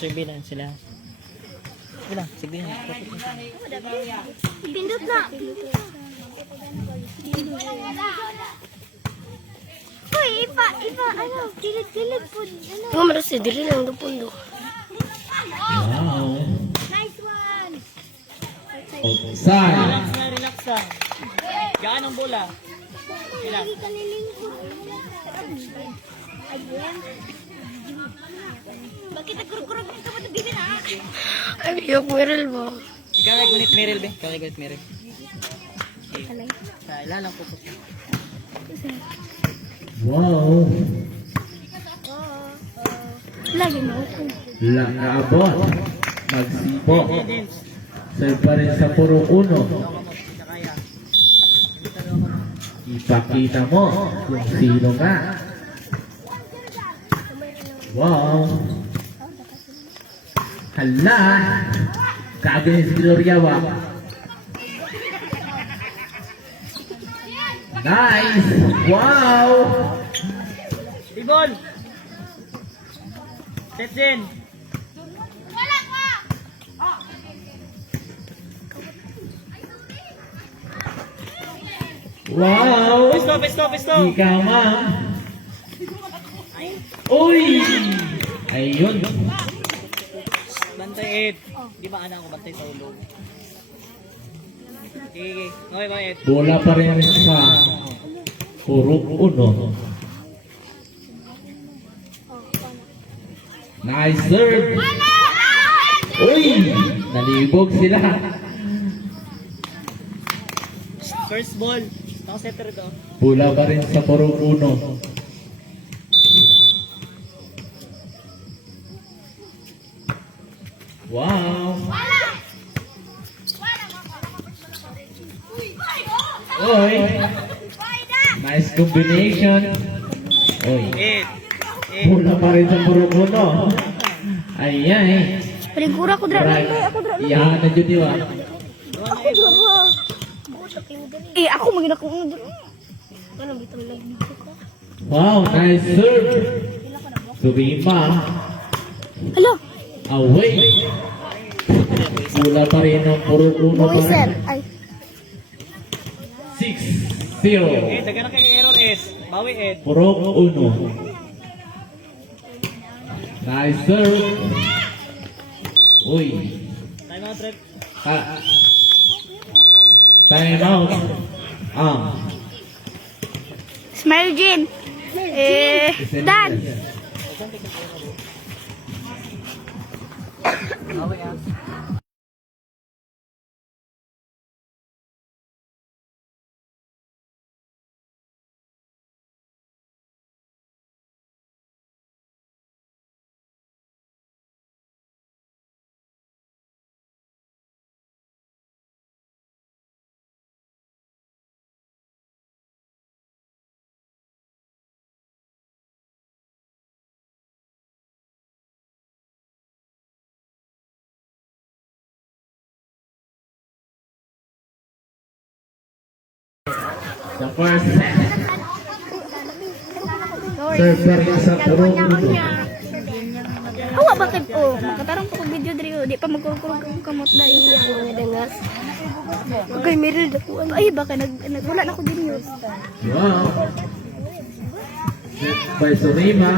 Survey lang sila. Wala, sige na. Pindot na. Uy, ipa, ano, dilit po. Ano? Nga maras eh, dili lang ng pundo. Wow. Nice one. Side. Relax na, relax lang. Gaan ang bola. Lagi kaliling po. Again. Bakit nagkurkurog nito mo bibi na? Ay, yung Meryl ba? Ikaw ay gunit Meryl, be. Ikaw ay gunit Meryl. Alay. Ilalang po po. Wow. Lagi mo ako. Lang naabot. Magsipo. Serve pa rin sa puro uno. Ipakita mo kung sino nga. Wow. Hala. Kagin si Gloria wa. Nice. Wow. Ibon! Tetsin! Wow. Pisto! Ikaw, ma'am. Uy! Ayun. Bantay Ed. Di ba anak ko bantay sa ulo? Sige. Okay ba Ed? Bola pa rin sa puro uno. Nice serve. Uy! Nalibog sila. First ball. Ako setter to. Bola pa rin sa puro uno. Wow! Oy! Nice combination. Oy! Ed. Bola pa rin sa puro uno. Ayan eh. Paligura ko dra. Right. Ako dra. Iyahan na dyan diwa. Ako dra. Eh, ako magina ko dra. Ano bitong live dito ko? Wow! Nice serve. Sumima. Hello. Away. Bola pa rin ng puro uno pa Sir. rin. Ay. 6-0. Ed, dagan kay error S. Bawi Ed. Puro uno. Nice serve. Uy. Time out, Red. Time out. Smile Jean. Dan. Bawi ah. The first set. Serve pa rin sa puro uno. Awa bakit oh, makatarong ko video diri oh. Di pa magkurkurog ang kamot dahil ang mga dangas. Okay, Meryl dakuan. Ay baka wala na ko din yun. Wow. Set by Sorima.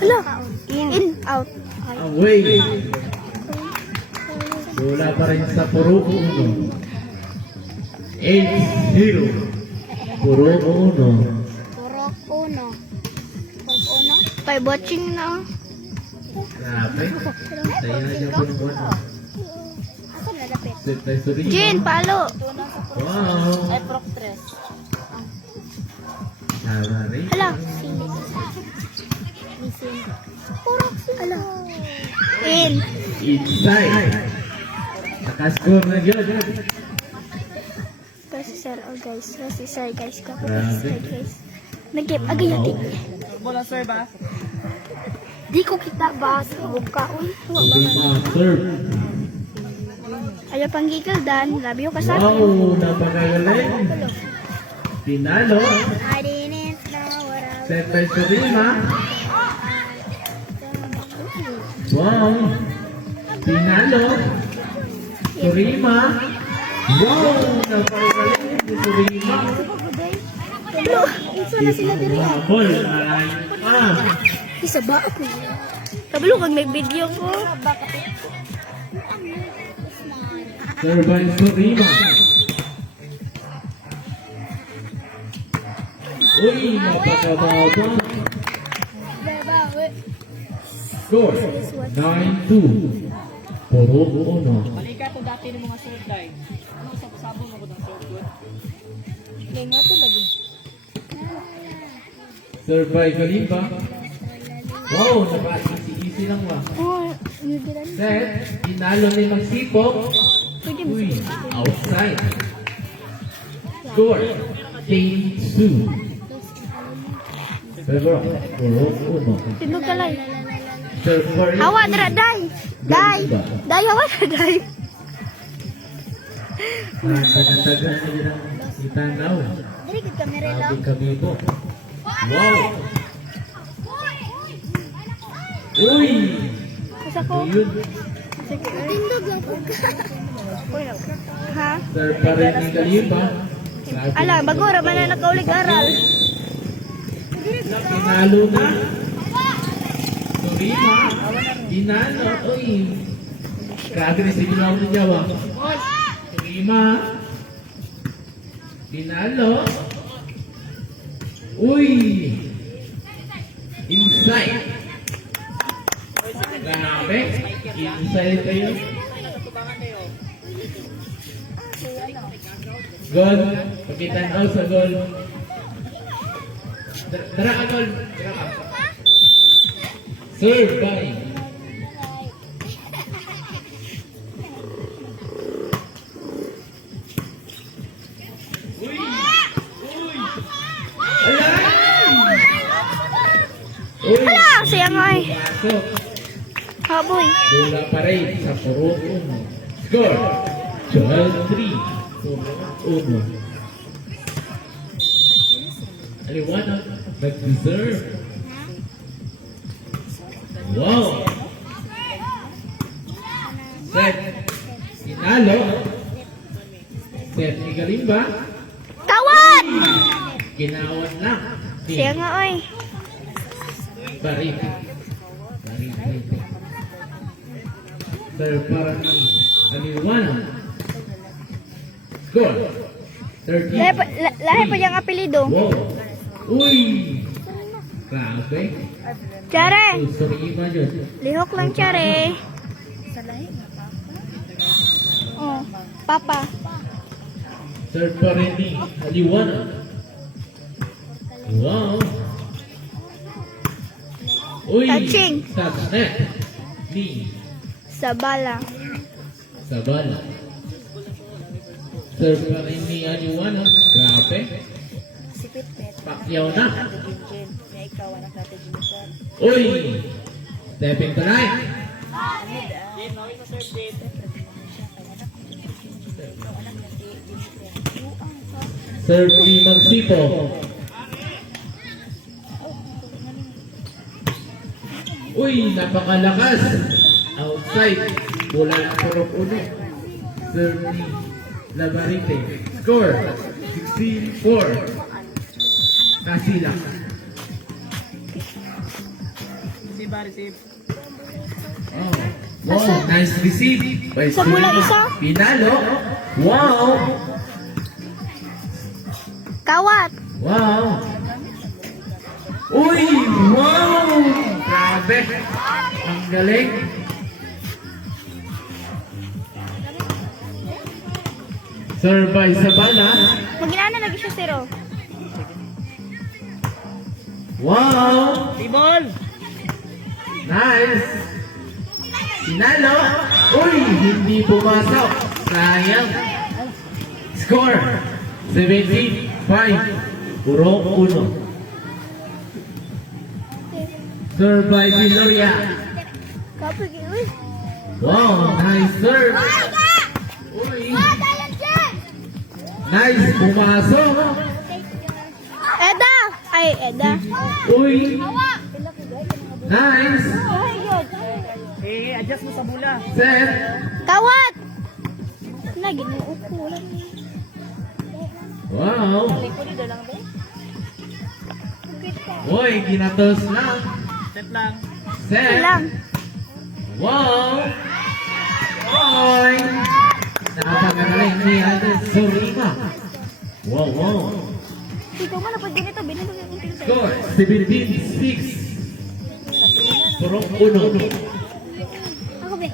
Hala. In out. Away. Bola pa rin sa puro uno. 8-0. Puro uno. Purok uno. Purok uno. By watching na. Grabe. Saya na dyan po ng buwan. Set by Sorima. Jean, palo. Wow. Ay, prok 3. Tama rin. Hala. Purok. Hala. In. Inside. Nakascore na yun. Si Sir, oh guys. Si Sir, guys. Grabe. Nag-game. Agay natin. Bola serve ah. Di ko kita ba sa buka. Uy. Sorima serve. Ayaw pang gigil, Dan. Love you ka sa akin. Wow, napakagaling. Pinalo. I didn't know what I Set by Sorima. Wow! Pinalo. Surima. Wow! Napagaling si Surima. Lo, isa na sila diri. Habol. Ay, Isa ba ako? Kabalo kag may video ko. Serve by Surima. Uy, napakababa. Score, 9-2. Puro uno. Malika to dati ng mga sword dai. Ano sabo mo ko ng sword good? Lenga to lagi. Serve by Kalimba. Wow, napaka-easy lang ba? Oh, yun dira. Set, tinalo ni Magsipok. Pwede mo. Uy, outside. Score, 10-2. Pero, puro uno. Tindog ka lang. Serve by Hawa dira dai. Dai. Dai hawa dira dai. Nagtagan nila itanaw. Diri gid kamera Sabi kami po. Wow! Uy! Isa ko. Yun. Tindog lang ko. Ha? Serve pa rin ni Kalimba. Ala, bago ra man na nakaulig aral. Tinalo na. Surima. Tinalo. Uy! Grabe na sige na ako ng Jawa. Surima. Tinalo. Uy! Inside. Grabe. Inside kayo. Gol. Pagkitan sa gol. Dara ka gol. Dara ka. Save by. Uy! Uy! Alam! Uy! Ala, sayang ay. Pasok. Haboy. Bola pa rin sa puro uno. Score. 12-3. Puro uno. Aliwanag. Nag-deserve. Wow! Set. Inalo. Set ni Kalimba. Kawat! Ginawan lang. Ni Sayang nga ay. Barit. Serve para ni Aliwanag. Score. 13. Lahi pa yung apelido. Wow! Uy! Grabe. Chare. Surima yun. Lihok lang chare. Oh, papa. Serve pa rin ni Aliwanag. Wow! Uy! Touching. Touch net. Ni Sabala. Sabala. Serve pa rin ni Aliwanag. Grabe. Pakyaw na. Uy! Stepping to line. Serve ni Magsipo. Uy! Napakalakas. Outside. Bola na purok uno. Serve ni Labarite. Score. 16-4. Kasila. Si ba receive? Oh. Wow, nice receive. By Sa bola Surima. isa? Pinalo. Wow. Kawat. Wow. Uy, wow. Grabe. Ang galing. Serve by Sabala. Maginana lagi siya zero. Wow. Tibol! Nice. Pinalo. Uy, hindi pumasok. Sayang. Score. 17-5. Puro uno. Serve by Gloria. Kapag uy. Wow, nice serve. Uy. Nice, pumasok. Eda. Ay, Eda. Uy. Nice. adjust mo sa bula. Set. Kawat! Lagi na upo lang. Wow. Uy, ginatos lang. Set lang. Set. Lang. Wow. Oy. Napakagaling ni Alden Sorima. Wow, wow. Ikaw man, napag ganito, binito yung kunting sa'yo. Score, 17-6. Purong uno. Ako, be.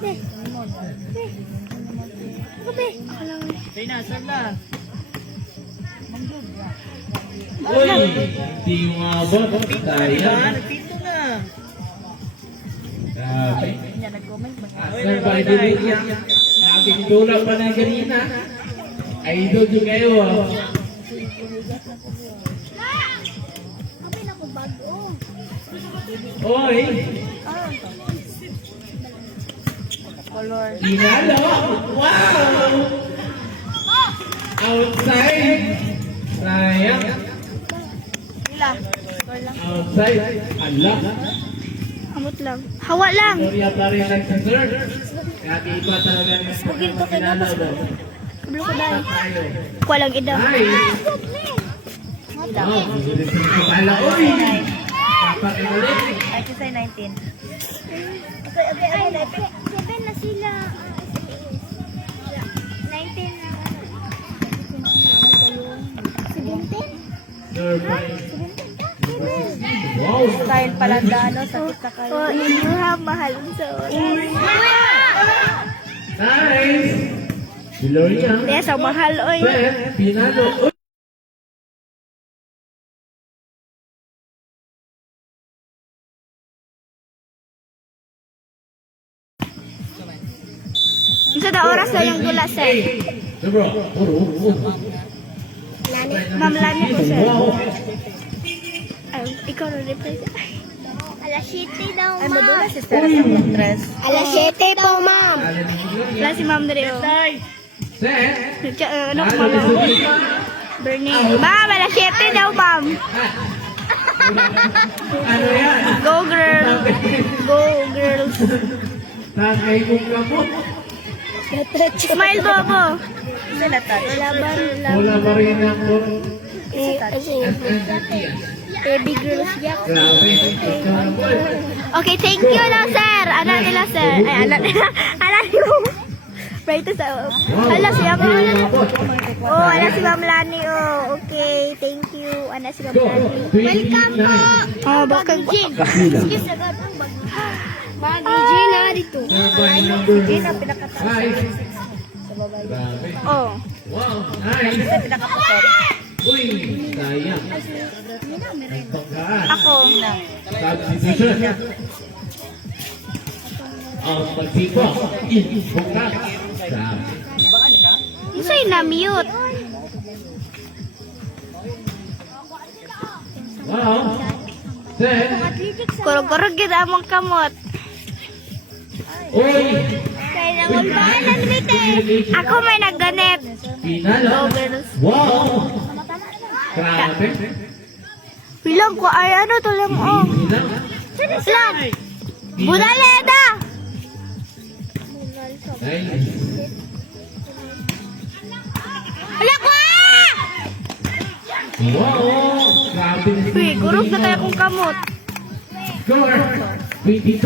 Be. Be. Ako, be. Ako lang. Say na, serve na. Uy, di mo abot. Sayang. Nagpito na. Grabe. Yan, nag-comment ba? Sir, by the way, nakikitulak pa na ganina. Idol din kayo, ah. Kapay na ko bago. Oy, Color. Inalo. Wow! Outside. Sayang. Ila. Score lang. Outside. Allah. Hamot lang. Hawa lang. Gloria pa rin nagsaserve. Kaya di iba talaga ng pinalo doon. Kablo ko dahil. Tayo. Kuha lang ida. Nice. Wow, bilis ng kabala. Uy! Papakinulit. Ay, kisay 19. Okay, ay, 7 na sila. 19 na. 17? Surprise. 17? Wow! Style pala ano, sakit sa kayo. Oh, inuha, mahal sa Nice! Gloria. Yes, ang mahal, oy. Set. Pinalo. Uy! Isa na oras na yung gula, sir. Bro, Ma'am Lani po, sir. Wow! Ay, ikaw na reply. Alas 7 daw, Ay, madula si Sarah sa actress. Alas 7 po, ma'am. Alam ni Gloria. Wala si ma'am Drio. Set. Ano ko, Nalo ni ma'am? Zulika. Bernie. Ma'am, alas 7 daw, ma'am. Ano yan? Go, girl. Go, girls. Tagay mong gamot. Smile, Bobo. Sila tayo. Laban, Wala pa rin ako. Baby girls, yak. Grabe. Okay, thank you na, sir. Anak nila, sir. Ay, anak nila. Anak nila. Right sa... Ala, siya ko. Oh, ala si Ma'am Lani. Oh, okay. Thank you. Ana si Ma'am Lani. Welcome po. Oh, bakag Jin. Kasila. Excuse agad ang bag. Bagi Jin na dito. Survey number 5. Grabe. Oh. Wow, nice. Pinakapasok. Uy, sayang. Ang pagkaan. Ako. Substitution. Ang pagsipo. Buka. Grabe. Isa'y na-mute. Wow. Set. Kurog-kurog yun among kamot. Uy. Kaya nang ulbahan Ako may nagganit. Pinalo. Wow. Grabe. Bilang ko ay ano to lang oh. Pinalo. Lang. Budaleda. Nice. Ala ko! Wow. Grabe. Uy, kurog na kaya kong kamot. Score. 22.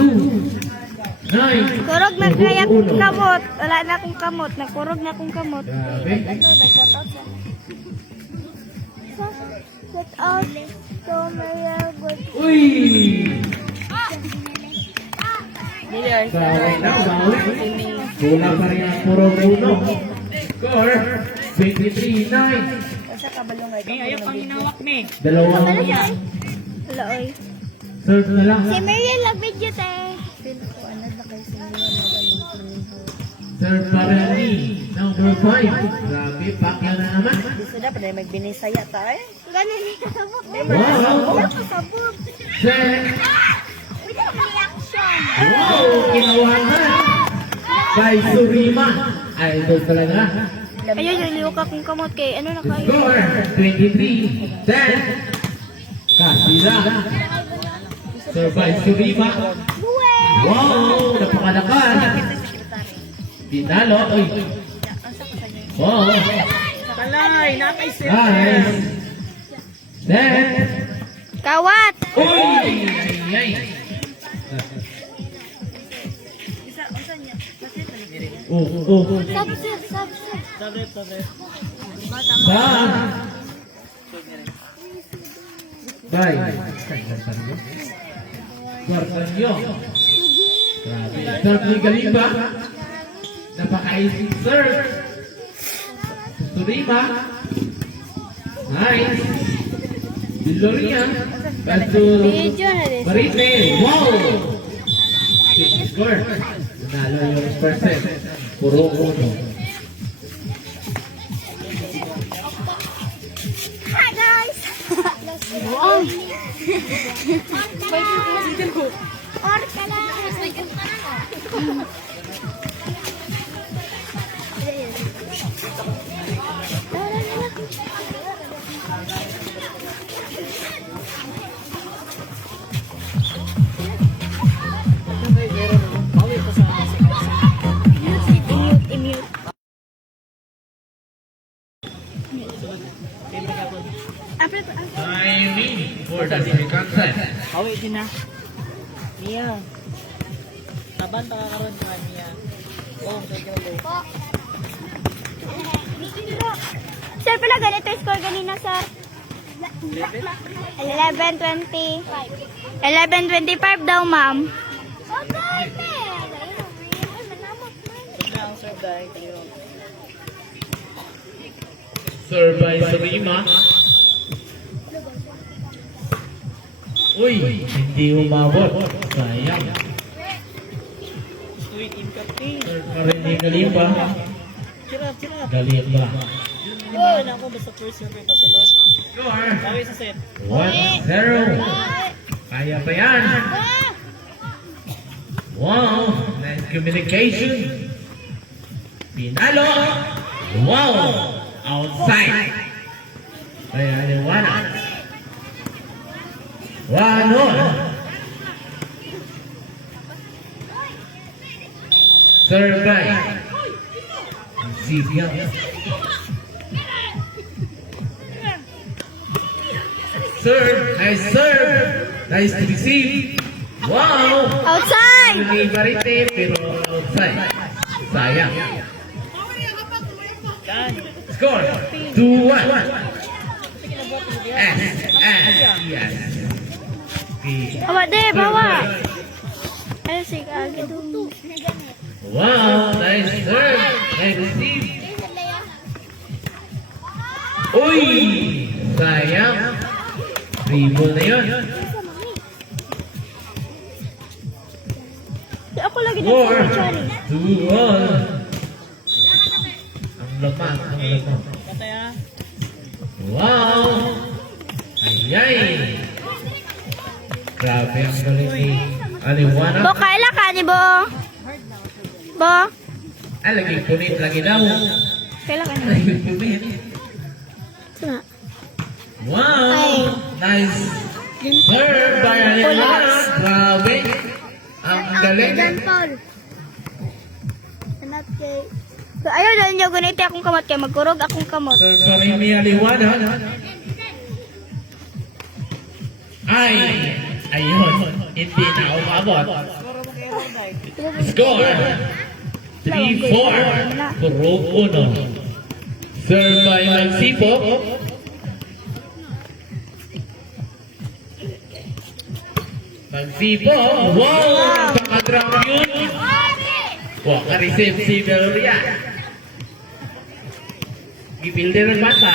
Nice. Kurog na kaya kong kamot. Wala na akong kamot. Nakurog na akong kamot. Grabe. Shout out to my good. Uy. Yes. Bawal na, bawal. Kulang pa rin ang puro puno. Score. 23-9. Sa kabalong ay. May ayaw pang inawak, me. Dalawang Hello, oy. serve na lang. Si Mariel, nag-video tayo. Serve para ni number 5. Grabe, pakya na naman. Gusto na, pwede magbinisaya tayo. Ganun niya. Wow. Sabog. Set. Wala ka reaction. Wow, kinuha na. Kay Surima. Idol talaga. Ayun, yung liwak akong kamot kay ano na kayo. Score. 23-10. Kasila. Serve by Surima. Buwe! Wow. Napakalakas. Pinalo. Uy. Wow. Talay, nakaisip. Nice. Set. Kawat. Uy! Ay. Oh. Sub, sir, sub, sir. Tablet. Sa. Bye. Guardanyo. Grabe. Serve ni Galiba. Napaka-easy serve. Surima. Nice. Viloria. Kaso. Marite. Wow! Score. Nanalo yung percent. Puro uno. Hi, guys. Or ka Timing for the second set. Hawi din na. Mia. Taban pakakaroon ka, Mia. Oh, thank you. Sir, pala ganito yung score ganina, sir. 11:20. 11:25 daw, ma'am. Good na ang serve dahil tayo. Serve by Surima. Uy, hindi umabot. Sayang. Sweet team captain. Serve pa rin ni Galiba. Chirap. Galiba. Hindi ba na ako basta first serve ay pasulot. Score. Hawi sa set. 1-0. Kaya pa yan. Wow, nice communication. Pinalo. Wow, outside. Kaya aliwanag. 1-0. Serve by Zibian. Serve. Nice to receive. Wow. Outside! Hindi barite pero outside. Sayang. Kan. Score 2-1. Yes. Bawa deh, bawa. Ayo sih gitu. Wow, nice serve. Nice receive. Uy, sayang. Dribble na yun. Ako lagi 4-2. Ang lamang. Patay ah. Wow! Ayay! Grabe ang galing ni Aliwanag. Bo, kaila ka ni Bo? Bo? Lagi punit lagi daw. Kaila ka ni? Lagi punit. Sana. Wow! Nice serve by Aliwanag. Grabe! Ang galing. Paul. Sanat kay... So, ayaw dahil niyo ganito akong kamot kay magkurog akong kamot. Serve pa rin ni Aliwanag. Ayun. Hindi na umabot. Score 3-4. Puro uno. Serve by Magsipo. Magsipo. Wow! Pakadrap yun. Wow, ka-receive si Veloria. Gipilder ng bata.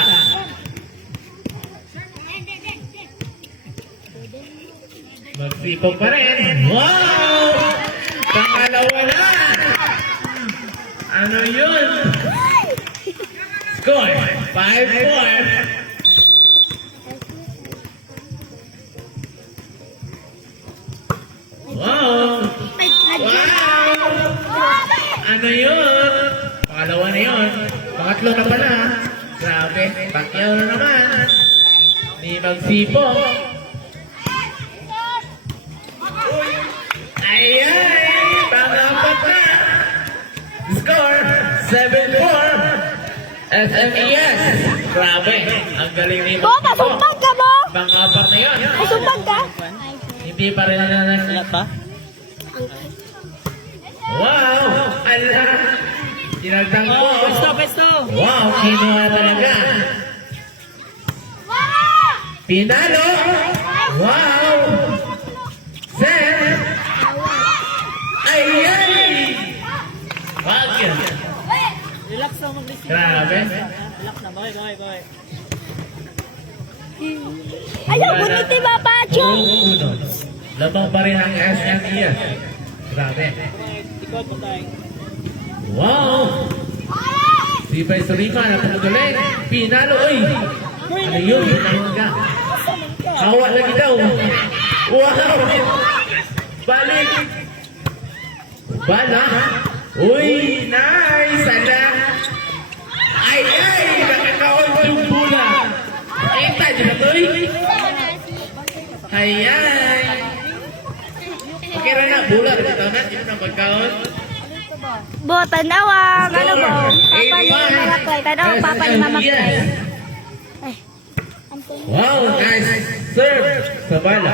Magsipo pa rin. Wow! Pangalawa na! Ano yun? Score 5-4. Wow! Ano yun? Pangalawa na yun. Pangatlo na pala. Grabe. Pangyaw na naman. Ni Magsipo. Ayan! Pangalawa. 7-4. SMES. Grabe. Ang galing nito. Bo, masumpag ka, Bo! Pang-apat na yun. Masumpag ka? Hindi pa rin na. Wala pa? Wow! Ala! Tinagdang po. Oh, pwesto! Wow! Kinuha talaga. Pinalo! Wow! Sen! Ay! Wag! Relax na mag-receive. Grabe. Relax na, bye. Ayaw, guniti ba, Pacho? Uno. Lamang pa rin ang SMES. Grabe. Ikot po tayo. Wow! Sibay sa lima, napakagaling. Pinalo, oy! Ano yun? Pinalo ka. Kawa lagi daw. Wow! Balik! Bala! Uy! Nice! Ala! Ay! Nakakaon yung bula! Kita dyan na to eh! Ay! Okay rin na, bula. Ito na, ito na pagkaon. Bo, tanawang, ano Bo? Papa ni Mamakay, tanawang Papa ni Mamakay. Ay, Wow! Nice! Serve! Sa bala.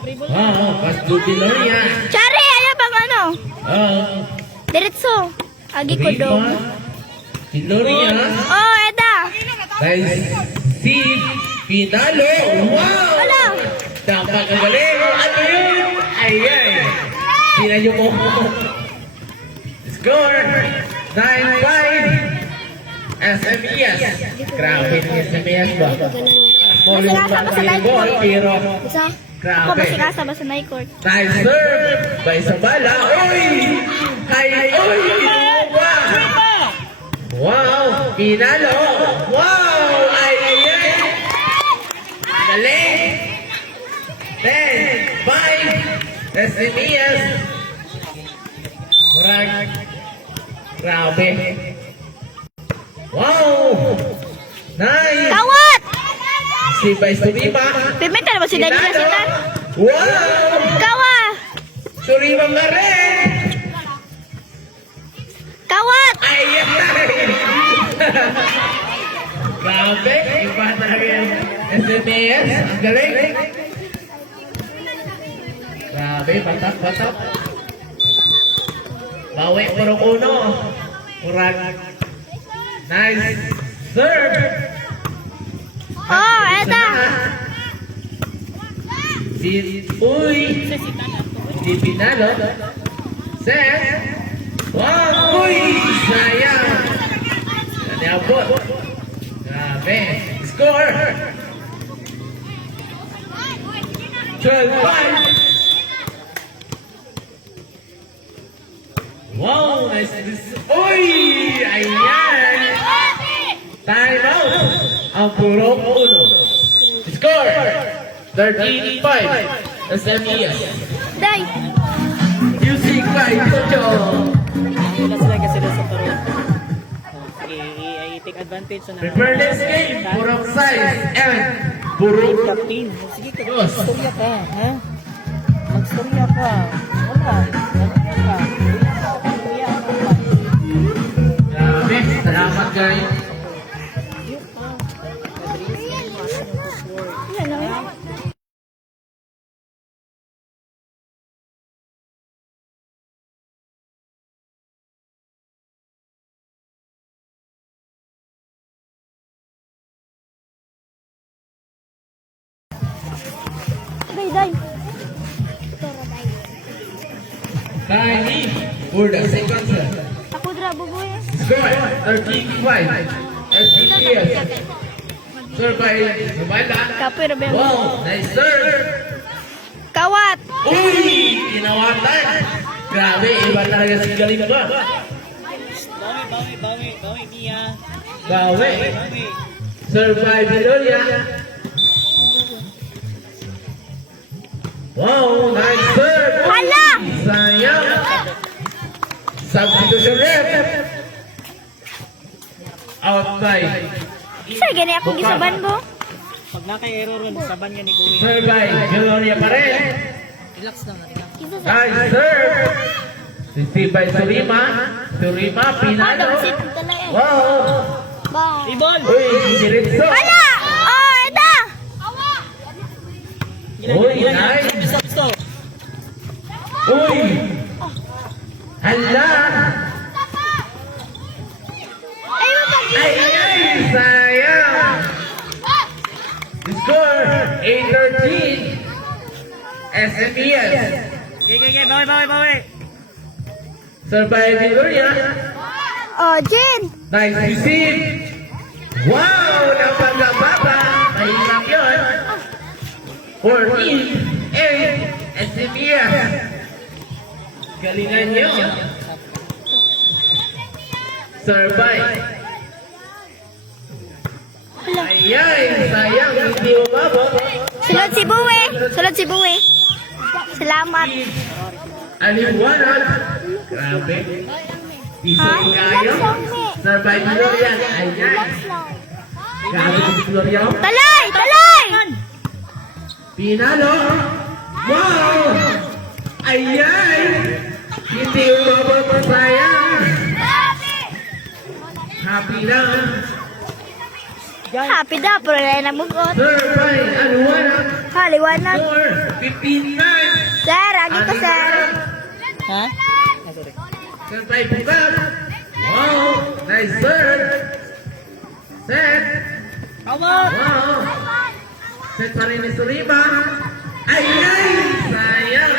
Dribble. Wow! Pasto Piloria. Chari, ayaw bang ano? Diretso. Agi ko dong. Piloria. Oh, Eda. Nice! Si Pinalo. Wow! Wala. Dampak ang galing. Ano yun? Ay! Sinayo mo. Score! 9-5. SMES. Grabe ng SMES ba? Muli Masikasa ba sa live ball, court? pero Isa? Ako, grabe. masikasa ba sa night court? Nice serve by Sabala. Uy! Uy! Kinuha! Wow! Pinalo! Wow! Ay! Galing! 10, 5, SMES. Murag. Grabe. Wow! Nice! Kawat! Si Vice Tubiba. Pimenta na ba si Daniel Lasitan? Wow! Kawa! Suribang na rin! Kawat! Ay! Grabe! Iba talaga yung SMES. Ang galing! Grabe! Batak! Bawi puro uno. Murag. Nice. Serve! Oh, Eda! Uy! Di Pinalo. Set! Wow! Uy! Sayang! Naniabot. Grabe. Score! 12-5. Wow! Nice. Uy! Ayan! Time out! Ang purong uno. Score! 13-5. SMES. Day! Music by Jojo. Relax lang kasi doon sa paro. I take advantage na. Prepare this game. Purong size and purong Captain. Sige ka. Dos. Magstorya ka. Ha? Magstorya ka. Wala. Magstorya ka. Grabe. Salamat guys. Yan lang yun. Day. Tiny for the second set. Ako dra, bubuy. Score 13-5. SPPS. Serve by Zumala. Kapoy, Rabel. Wow. Nice serve. Kawat! Uy! Tinawatan. Grabe. Iba talaga si galing ba? Bawi, Mia. Bawi. Bawi. Serve by Bedolia. Wow, nice serve! Hala! Sayang! Substitution rep! Out by Isa, gani akong gisaban mo. Pag naka-error ron, saban ka ni Buwi. serve by Gloria pa rin. Relax lang. Relax. Isa sa... Nice serve! Receive by Surima. Surima, Pinalo. Wow! Bye. Ibon! Uy, diretso. Hala! Oh, ito! Uy, nice. Gusto. Uy! Hala! Ay, ay, sayang! Score, 8-13. SMES. Okay, bawi. Surviving Gloria. Oh, Jin! Nice receive. Wow! Napagababa. Mahirap yun. 14-8. SMES. Galingan nyo. Survive. Ayay, sayang. Hindi umabot. Sunod si Buwe. Sunod si Buwe. Salamat. Aliwanag. Grabe. Isoy kayo. Survive Gloria. Ayay. Grabe si Gloria. Talay! Talay! Pinalo. Wow! Ayay! Hindi umabot pa sayang. Happy lang. Happy daw, pero wala na mugot. Survive Aliwanag. Haliwanag. Score 15-9. Sir, ano ka, sir? Ha? Survive Bukab. Wow! Nice serve. Set. Awa! Wow! Set pa rin ni Suriba. Ayay! Sayang.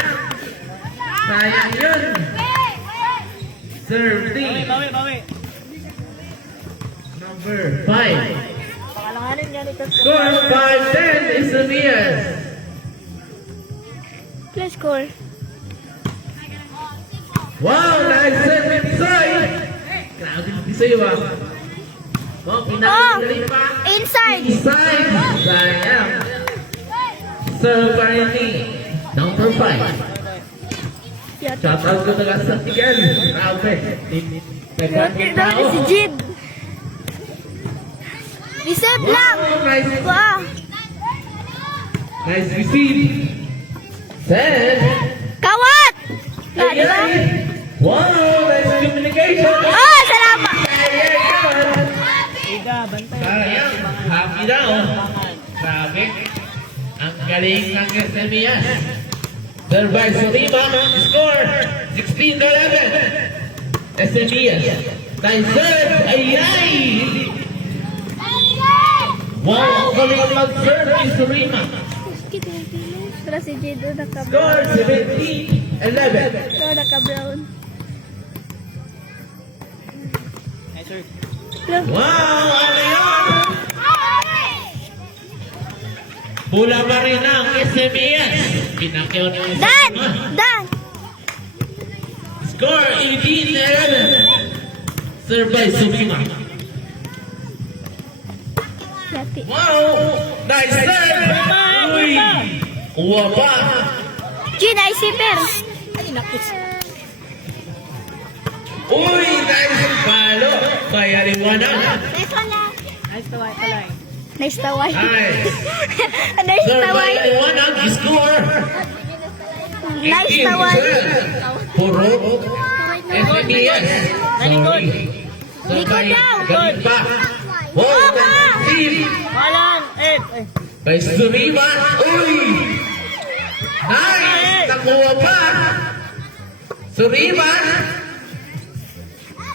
Sayang yun. Serve D. Bawi. Number 5. Pakalanganin yan ito. Score 5-10 is Sumias. Let's score. Wow! Nice serve ni Tisoy. Grabe ni Tisoy ba? Wow, pinagaling pa. Inside. Inside. Sayang. Serve pa rin ni number 5. Shout out ko taga sa Tigan. Grabe. Nagkakit Daw ako. si Jid. Reserve lang. Wow, nice. Wow. Nice receive. Set. Kawat! Ah, di ba? Ayay. Wow, nice communication. Oh, salamat. Ayay naman. Iga, bantay. Sayang. Happy daw. Grabe. Ang galing ng SMES. Survive Surima. Score 16-11. SMES. Nice serve. Ayay. Wow, ang galing mag-serve ni Surima. Pero si Jid Score naka-brown. 17-11. Ito naka-brown. Nice serve. Wow, ano yun? Pula pa rin ang SMES. Pinakyaw ng Dan! Surima. Dan! Score 18-11. Serve by Surima. Lati. Wow! Nice serve! Uy! Kuha pa! Jin, ay super. Ay, nakus. Uy! Nice palo! Kaya liwanag! Nice one lang. Nice taway, talay. Nice taway. Nice! Nice Serve by taway. liwanag! Score! Nice taway. 18-12. Puro! SMES! Sorry! Likod daw. Galing pa! Wow! Nice receive! Walang! Eh! By Surima! Uy! Nice! Nakuha pa! Surima!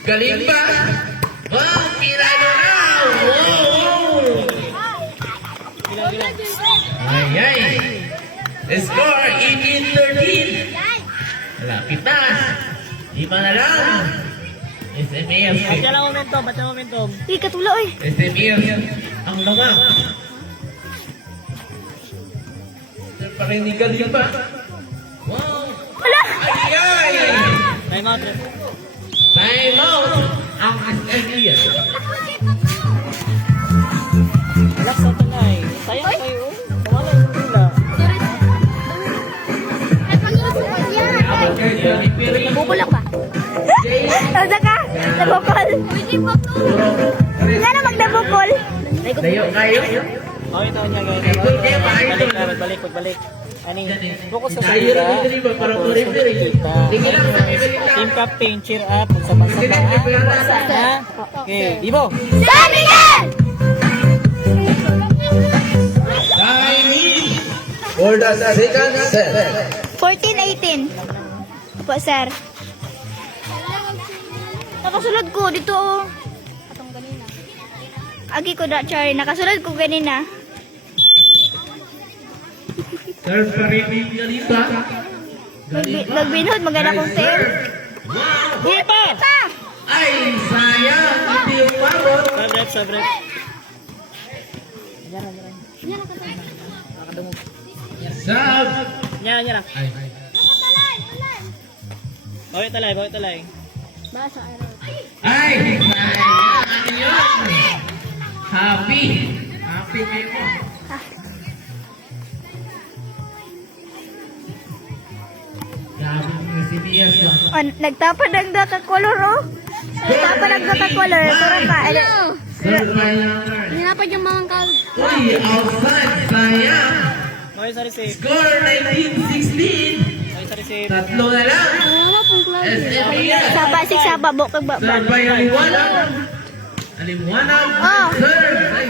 Galing pa! Wow! Pirano na! Wow! Ay, ay! Score 18-13! Malapit na! Lima na lang! SMES! Ba't lang momentum? Hindi katulo eh. SMES! Ang lamang! Pa rin ni galing pa! Wow! Wala. Ay, ay! Time out. Time out! Ang SMES! Relax sa talay. Sayang kayo. Wala yung tula. Bubulak ba? Tawag ka? Nabukol. Nga na magdabukol. Layo kayo! Okay, tawag niya guys. Ay, good game, ay, good. Balik. Ani, focus sa Tayo salita. rin dito, parang Tapos, referee. kita. Sige lang, sige lang. Team captain, cheer up. Magsama-sama. Ha? Okay, Ibo. San Miguel! Chinese for the second set. 14-18. Po, sir. Nakasulod ko dito. Oh. Agi ko da, Chari. Nakasulod ko ganina. Serve pa rin ni Galiba. Nagbinhod, maganda kong team. Uy pa! Ay, sayang. Hindi yung mabot. Sabret, sabret. Sab. Nya, nya lang. Ay. Bawit talay, bawit talay. Ay, sayang. Yun. Happy. Happy Memo. Grabe mo si Bias ba? Oh, nagtapad ang data color, oh. Nagtapad ang data color. Sura ka. Serve by Langar. Hinapad yung mga kal. Uy, outside. Sayang. Okay, sa receive. Score 19-16. Okay, sa receive. Tatlo na lang. Wala pong klaro. SMES. Saba, siksaba, bukag ba. Serve by Aliwanag. Aliwanag. Oh. Serve. Ay,